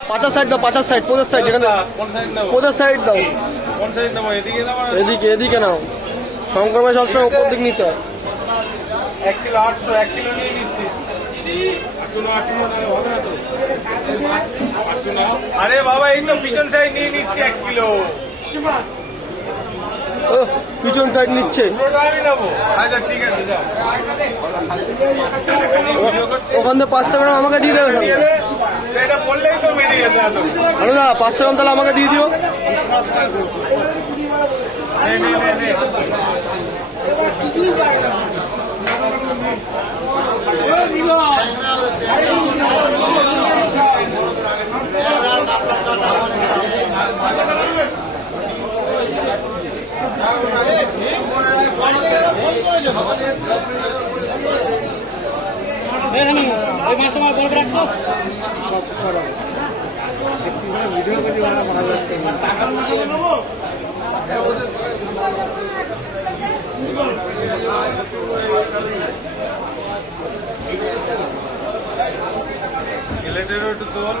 পাতার সাইড দাও, পাতার সাইড, পোদের সাইড, এখানে পোদের সাইড দাও। এদিকে এদিকে নাও। সংক্রমণ সবসময় উপর দিক নিতে হয়। 1 কিলো 800, 1 কিলো নিয়ে নিচ্ছি। আরে বাবা এই তো পিছন সাইড নিয়ে নিচ্ছি 1 কিলো। ও পিছন সাইড নিচ্ছে। পুরোটা আমি নেবো। আচ্ছা ঠিক আছে যাও। ওখান থেকে 500 গ্রাম আমাকে দিয়ে দেবে। এটা বললেই তো মেরে যেতে হতো। আরে না 500 গ্রাম তাহলে আমাকে দিয়ে দিও। নে, নে, নে, নে। প্লেটেরও একটু তোল।